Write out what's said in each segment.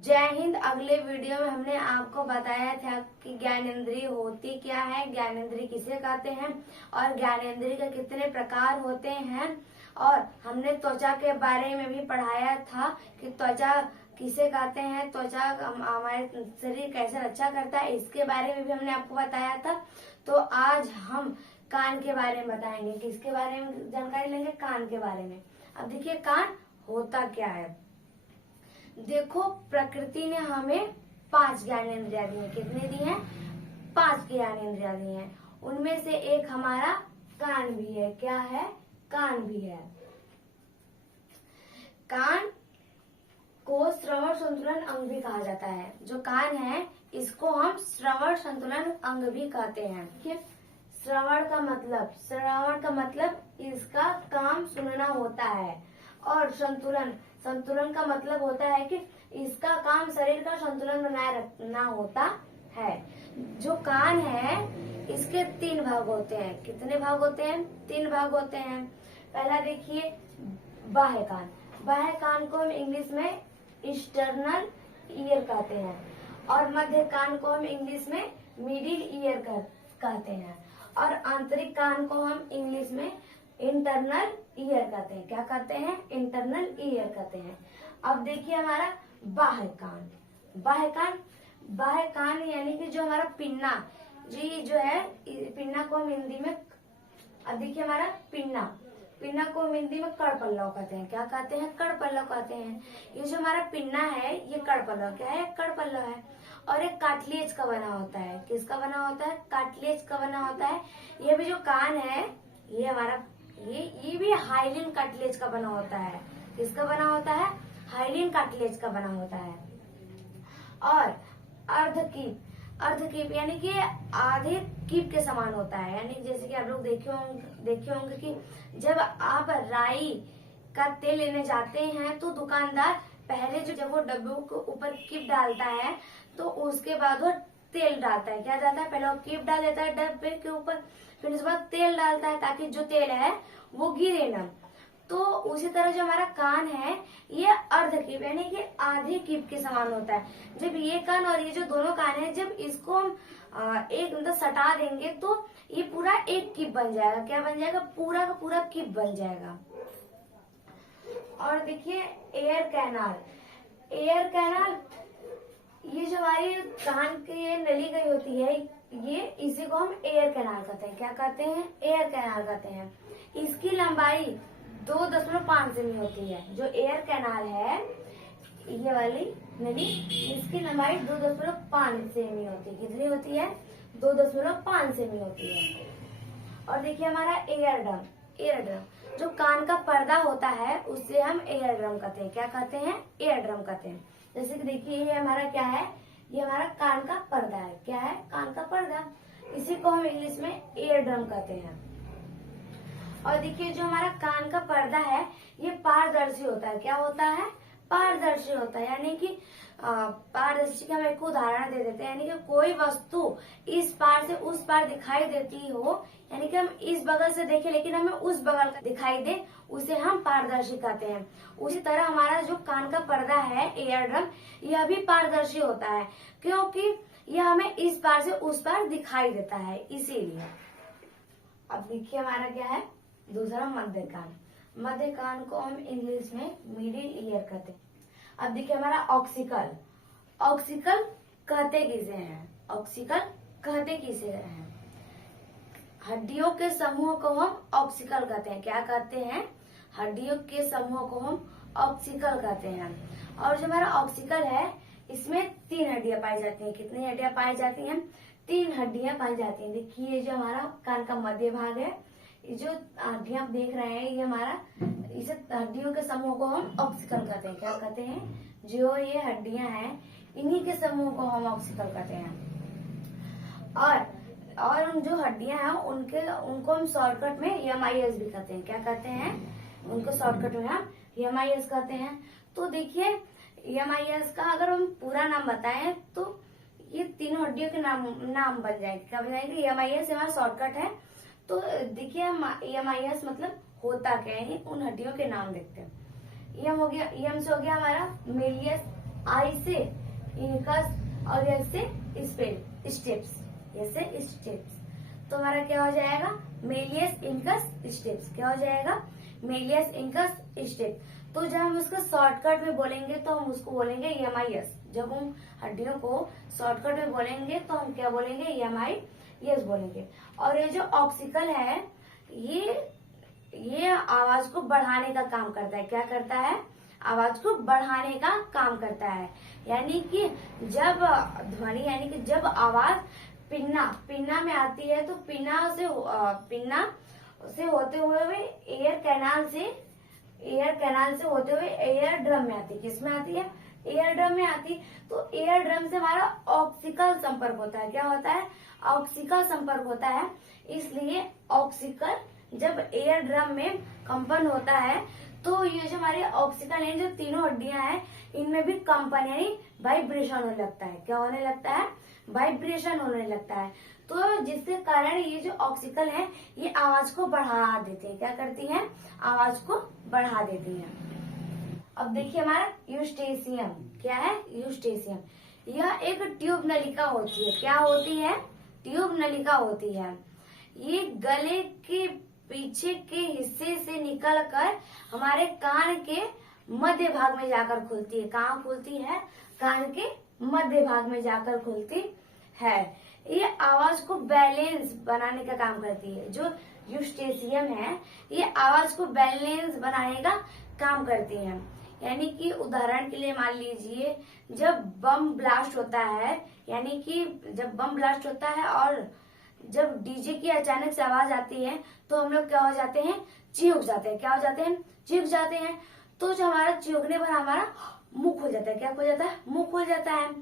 जय हिंद। अगले वीडियो में हमने आपको बताया था कि ज्ञानेंद्रिय होती क्या है, ज्ञानेंद्रिय किसे कहते हैं और ज्ञानेंद्रिय के कितने प्रकार होते हैं। और हमने त्वचा के बारे में भी पढ़ाया था कि त्वचा किसे कहते हैं, त्वचा हमारे शरीर कैसे रक्षा करता है, इसके बारे में भी हमने आपको बताया था। तो आज हम कान के बारे में बताएंगे। किसके बारे में जानकारी लेंगे? कान के बारे में। अब देखिए कान होता क्या है। देखो, प्रकृति ने हमें 5 ज्ञानेंद्रियां दी हैं। कितने दी हैं? 5 ज्ञानेंद्रियां दी हैं। उनमें से एक हमारा कान भी है। क्या है? कान भी है। कान को श्रवण संतुलन अंग भी कहा जाता है। जो कान है इसको हम श्रवण संतुलन अंग भी कहते हैं। श्रवण का मतलब इसका काम सुनना होता है। और संतुलन का मतलब होता है कि इसका काम शरीर का संतुलन बनाए रखना होता है। जो कान है इसके 3 भाग होते हैं। कितने भाग होते हैं? 3 भाग होते हैं। पहला देखिए बाह्य कान। बाह्य कान को हम इंग्लिश में एक्सटर्नल ईयर कहते हैं और मध्य कान को हम इंग्लिश में मिडिल ईयर कहते हैं और आंतरिक कान को हम इंग्लिश में इंटरनल ईयर कहते हैं। क्या कहते हैं? इंटरनल ईयर कहते हैं। अब देखिए हमारा बाह्य कान। बाह्य कान यानी कि जो हमारा पिन्ना जी जो है, पिन्ना को हम हिंदी में, अब देखिए हमारा पिन्ना को हम हिंदी में कड़पल्लव कहते हैं। क्या कहते हैं? कड़पल्लव कहते हैं। ये जो हमारा पिन्ना है ये कड़पल्लव क्या है? कड़पल्लव है। और एक कार्टिलेज का बना होता है। किसका बना होता है? कार्टिलेज का बना होता है। ये भी जो कान है ये हमारा ये भी हाइलिन कार्टिलेज का बना होता है। किसका बना होता है? हाइलिन कार्टिलेज का बना होता है। और अर्धकीप यानी कि आधे कीप के समान होता है। यानी जैसे कि आप लोग देखे होंगे कि जब आप राई का तेल लेने जाते हैं तो दुकानदार पहले जब वो डब्बे के ऊपर कीप डालता है तो उसके बाद वो तेल डालता है। क्या डालता है? पहले वो कीप डाल देता है डब्बे के ऊपर, फिर उसके बाद तेल डालता है ताकि जो तेल है वो गिरे ना। तो उसी तरह जो हमारा कान है ये अर्धकीप यानी कि आधे कीप के समान होता है। जब ये कान और ये जो दोनों कान है जब इसको हम एक मतलब सटा देंगे तो ये पूरा एक कीप बन जाएगा। क्या बन जाएगा? पूरा का पूरा कीप बन जाएगा। और देखिए एयर कैनाल ये जो हमारी कान की नली गई होती है ये, इसी को हम एयर कैनाल कहते हैं। क्या कहते हैं? एयर कैनाल कहते हैं। इसकी लंबाई 2.5 सेमी होती है। जो एयर कैनाल है ये वाली नली, इसकी लंबाई 2.5 सेमी होती है। कितनी होती है? 2.5 सेमी होती है। और देखिए हमारा एयर ड्रम जो कान का पर्दा होता है उससे हम एयर ड्रम कहते हैं। क्या कहते हैं? एयर ड्रम कहते हैं। जैसे कि देखिए ये हमारा क्या है? ये हमारा कान का पर्दा है। क्या है? कान का पर्दा। इसी को हम इंग्लिश में एयर ड्रम कहते हैं। और देखिए जो हमारा कान का पर्दा है ये पारदर्शी होता है। क्या होता है? पारदर्शी होता है। यानी कि पारदर्शी का हम एक उदाहरण दे देते हैं। यानी कि कोई वस्तु इस पार से उस पार दिखाई देती हो, यानी कि हम इस बगल से देखें लेकिन हमें उस बगल का दिखाई दे, उसे हम पारदर्शी कहते हैं। उसी तरह हमारा जो कान का पर्दा है एयर ड्रम, यह भी पारदर्शी होता है क्योंकि यह हमें इस पार से उस पार दिखाई देता है, इसीलिए। अब देखिए हमारा क्या है? दूसरा मध्य कान को हम इंग्लिश में मिडिल ईयर कहते हैं। अब देखिए हमारा ऑक्सिकल कहते किसे हैं? हड्डियों के समूह को हम ऑक्सिकल कहते हैं। क्या कहते हैं? हड्डियों के समूह को हम ऑक्सिकल कहते हैं। और जो हमारा ऑक्सिकल है इसमें 3 हड्डियां पाई जाती हैं। कितनी हड्डियां पाई जाती हैं? 3 हड्डियां पाई जाती हैं। देखिए जो हमारा कान का मध्य भाग है, ये जो हड्डियां आप देख रहे हैं ये हमारा, इसे हड्डियों के समूह को हम ऑक्सिकल कहते हैं। क्या कहते हैं? जो ये हड्डियां हैं इन्हीं के समूह को हम ऑक्सिकल कहते हैं। और उन जो हड्डियां हैं उनको हम शॉर्टकट में EMIS भी कहते हैं। क्या कहते हैं? उनको शॉर्टकट में हम EMIS कहते हैं। तो देखिए EMIS का अगर हम पूरा नाम बताएं तो ये तीनों हड्डियों के नाम बन जाएंगे। क्या बन जाएंगे? EMIS हमारा शॉर्टकट है। तो देखिए हम EMIS मतलब होता क्या है, उन हड्डियों के नाम देखते हैं। EM से हो गया हमारा मेलियस आई से इनकस और एस से स्टेप्स, ऐसे स्टेप्स। तो हमारा क्या हो जाएगा, मेलियस इनकस स्टेप्स। क्या हो जाएगा, मेलियस इनकस स्टेप। तो जब हम उसको शॉर्टकट में बोलेंगे तो हम उसको बोलेंगे EMIS। जब हम हड्डियों को शॉर्टकट में बोलेंगे तो हम क्या बोलेंगे, EMIS बोलेंगे। और ये जो ऑक्सिकल है, ये आवाज को बढ़ाने का काम करता है। क्या करता है, आवाज को बढ़ाने का काम करता है। यानी कि जब ध्वनि, यानी कि जब आवाज पिन्ना में आती है तो पिन्ना से होते हुए एयर कैनाल से होते हुए एयर ड्रम में आती है। किस में आती है, एयर ड्रम में आती। तो एयर ड्रम से हमारा ऑक्सिकल संपर्क होता है। क्या होता है, ऑक्सिकल संपर्क होता है। इसलिए ऑक्सिकल जब एयर ड्रम में कंपन होता है तो ये जो हमारे ऑक्सिकल है, जो तीनों हड्डियां हैं, इनमें भी कंपन यानी वाइब्रेशन होने लगता है। क्या होने लगता है, वाइब्रेशन होने लगता है। तो जिसके कारण ये जो ऑक्सिकल है, ये आवाज को बढ़ा देते हैं। क्या करती हैं, आवाज को बढ़ा देती हैं। अब देखिए हमारा यूस्टेशियम। क्या है, यूस्टेशियम। यह एक ट्यूब नलिका होती है। क्या होती है, ट्यूब नलिका होती है। ये गले के पीछे के हिस्से से निकलकर हमारे कान के मध्य भाग में जाकर खुलती है। कहाँ खुलती है, कान के मध्य भाग में जाकर खुलती है। ये आवाज को बैलेंस बनाने का काम करती है। जो यूस्टेशियम है, ये आवाज को बैलेंस बनाने का काम करती है। यानी कि उदाहरण के लिए मान लीजिए, जब बम ब्लास्ट होता है, यानी कि जब बम ब्लास्ट होता है और जब डीजे की अचानक से आवाज आती है तो हम लोग क्या हो जाते हैं, चीख जाते हैं। क्या हो जाते हैं, चीख जाते हैं। तो जो हमारा चीखने पर हमारा मुंह खुल जाता है। क्या खुल जाता है, मुंह खुल जाता है।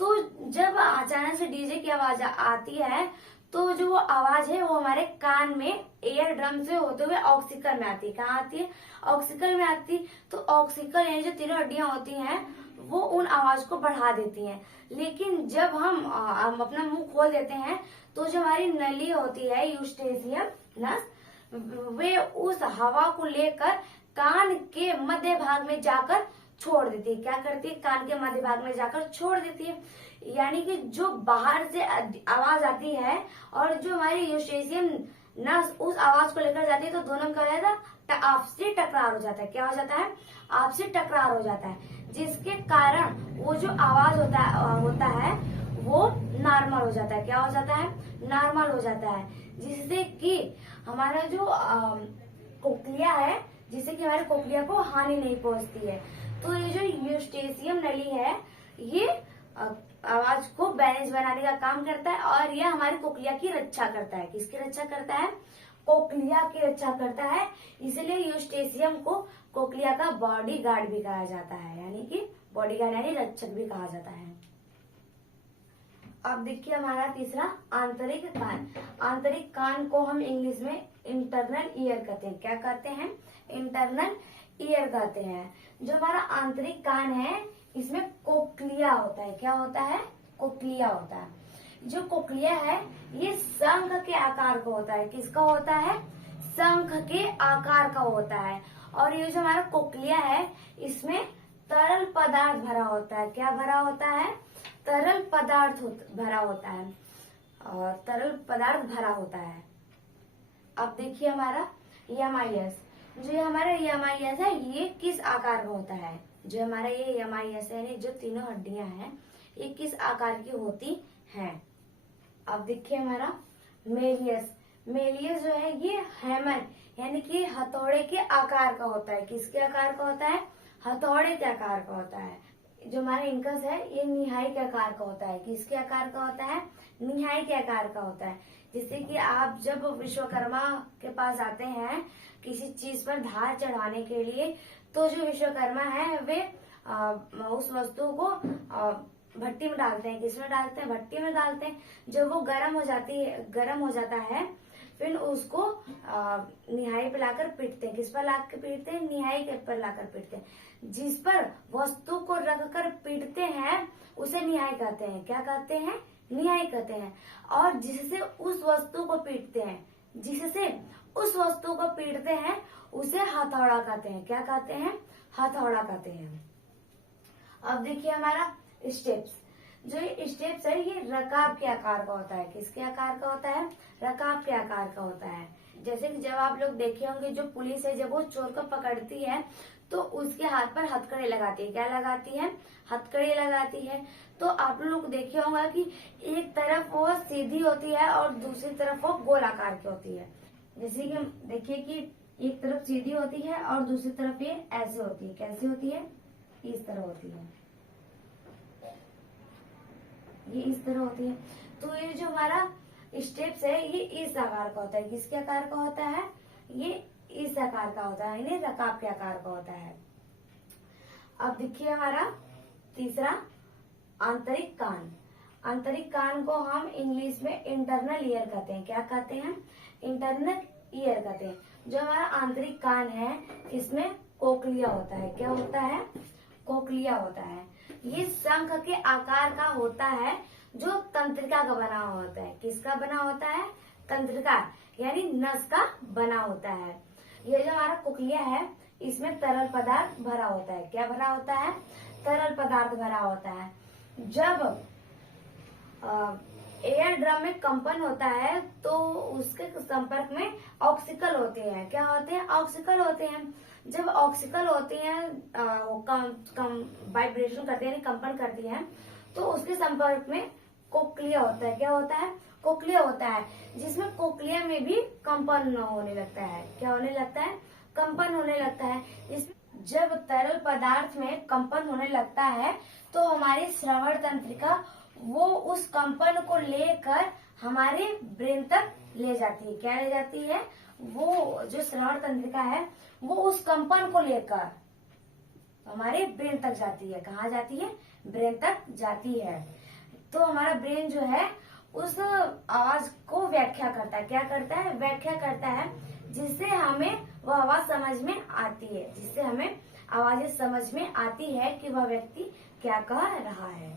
तो जब अचानक से डीजे की आवाज आती है तो जो वो आवाज है वो हमारे कान में एयर ड्रम से होते हुए ऑक्सिकल में आती है। कहाँ आती है, ऑक्सिकल में आती। तो ऑक्सिकल यानी जो तीनों हड्डियां होती हैं वो उन आवाज को बढ़ा देती हैं। लेकिन जब हम अपना मुंह खोल देते हैं तो जो हमारी नली होती है, यूस्टेशियम नस, वे उस हवा को लेकर कान के मध्य भाग में जाकर छोड़ देती है। क्या करती है, कान के मध्य भाग में जाकर छोड़ देती है। यानी कि जो बाहर से आवाज आती है और जो हमारी यूस्टेशियम नस उस आवाज को लेकर जाती है, तो दोनों का क्या होता है, आपसी टकरार हो जाता है। क्या हो जाता है, आपसी टकरार हो जाता है। जिसके कारण वो जो आवाज होता है वो नॉर्मल हो जाता है। क्या हो जाता है, नॉर्मल हो जाता है। जिससे कि हमारा जो कोक्लिया है, जिससे कि हमारे कोक्लिया को हानि नहीं पहुंचती है। तो ये जो यूस्टेशियम नली है, ये आवाज को बैलेंस बनाने का काम करता है और यह हमारे कोक्लिया की रक्षा करता है। किसकी रक्षा करता है, कोक्लिया की रक्षा करता है। इसलिए यूस्टेशियम को कोक्लिया का बॉडी गार्ड भी कहा जाता है। यानी कि बॉडी गार्ड यानी रक्षक भी कहा जाता है। अब देखिए हमारा तीसरा, आंतरिक कान। आंतरिक कान को हम इंग्लिश में इंटरनल ईयर कहते हैं। क्या कहते हैं, इंटरनल ईयर कहते हैं। जो हमारा आंतरिक कान है, इसमें कोक्लिया होता है। क्या होता है, कोक्लिया होता है। जो कोक्लिया है ये शंख के आकार का होता है। किसका होता है, शंख के आकार का होता है। और ये जो हमारा कोक्लिया है, इसमें तरल पदार्थ भरा होता है। क्या भरा होता है, तरल पदार्थ भरा होता है, और तरल पदार्थ भरा होता है। अब देखिए हमारा EMIS। जो हमारा EMIS है, ये किस आकार का होता है। जो हमारा ये EMIS है, जो तीनों हड्डियां हैं, ये किस आकार की होती हैं। अब देखिए हमारा मेलियस। मेलियस जो है ये हैमर यानी कि हथौड़े के आकार का होता है। किसके आकार का होता है, हथौड़े के आकार का होता है। जो हमारा इंकस है, ये निहाई के आकार का होता है। किसके आकार का होता है, निहाई के आकार का होता है। जिससे कि आप जब विश्वकर्मा के पास आते हैं किसी चीज पर धार चढ़ाने के लिए, तो जो विश्वकर्मा है वे उस वस्तु को भट्टी में डालते हैं। किसमें डालते हैं, भट्टी में डालते हैं। जब वो गर्म हो जाता है, फिर उसको निहाई पे लाकर पीटते हैं। किस पर लाकर पीटते हैं, निहाई के पर लाकर पीटते हैं। जिस पर वस्तु को रखकर पीटते हैं उसे निहाई कहते हैं। क्या कहते हैं, निहाई कहते हैं। और जिससे उस वस्तु को पीटते हैं, उसे हथौड़ा कहते हैं। क्या कहते हैं, हथौड़ा कहते हैं। अब देखिए हमारा स्टेप्स। जो ये स्टेप्स है ये रकाब के आकार का होता है। किसके आकार का होता है? रकाब के आकार का होता है। जैसे कि जब आप लोग देखे होंगे जो पुलिस है जब वो चोर को पकड़ती है तो उसके हाथ पर हथकड़ी लगाती है। क्या लगाती है? हथकड़ी लगाती है। तो आप लोग देखे होंगे कि एक तरफ वो सीधी होती है और दूसरी तरफ वो गोलाकार की होती है। जैसे कि देखिए कि एक तरफ सीधी होती है और दूसरी तरफ ये ऐसे होती है। कैसी होती है? इस तरह होती है। ये इस तरह होती है। तो ये जो हमारा स्टेप्स है ये इस आकार का होता है। किसके आकार का होता है? ये इस आकार का होता है, यानी रकाब के आकार का होता है। अब देखिए हमारा तीसरा आंतरिक कान। आंतरिक कान को हम इंग्लिश में इंटरनल ईयर कहते हैं। क्या कहते हैं? इंटरनल ईयर कहते हैं। जो हमारा आंतरिक कान है इसमें कोक्लिया होता है। क्या होता है? कोक्लिया होता है। ये शंख के आकार का होता है जो तंत्रिका का बना होता है। किसका बना होता है? तंत्रिका यानी नस का बना होता है। ये जो हमारा कोक्लिया है इसमें तरल पदार्थ भरा होता है। क्या भरा होता है? तरल पदार्थ भरा होता है। जब एयर ड्रम में कंपन होता है तो उसके संपर्क में ऑक्सिकल होते हैं। क्या होते हैं? ऑक्सिकल होते हैं। जब ऑक्सिकल होती हैं वो कम वाइब्रेशन करती है यानी कंपन करती है तो उसके संपर्क में कोक्लिया होता है। क्या होता है? कोक्लिया होता है, जिसमें कोक्लिया में भी कंपन होने लगता है। क्या होने लगता है? कंपन होने लगता है। जब तरल पदार्थ में कंपन होने लगता है तो हमारी श्रवण तंत्रिका वो उस कंपन को लेकर हमारे ब्रेन तक ले जाती है। क्या ले जाती है? वो जो श्रवण तंत्रिका है वो उस कंपन को लेकर हमारे ब्रेन तक जाती है। कहाँ जाती है? ब्रेन तक जाती है। तो हमारा ब्रेन जो है उस आवाज को व्याख्या करता है। क्या करता है? व्याख्या करता है, जिससे हमें वह आवाज समझ में आती है। जिससे हमें आवाजें समझ में आती है कि वह व्यक्ति क्या कह रहा है।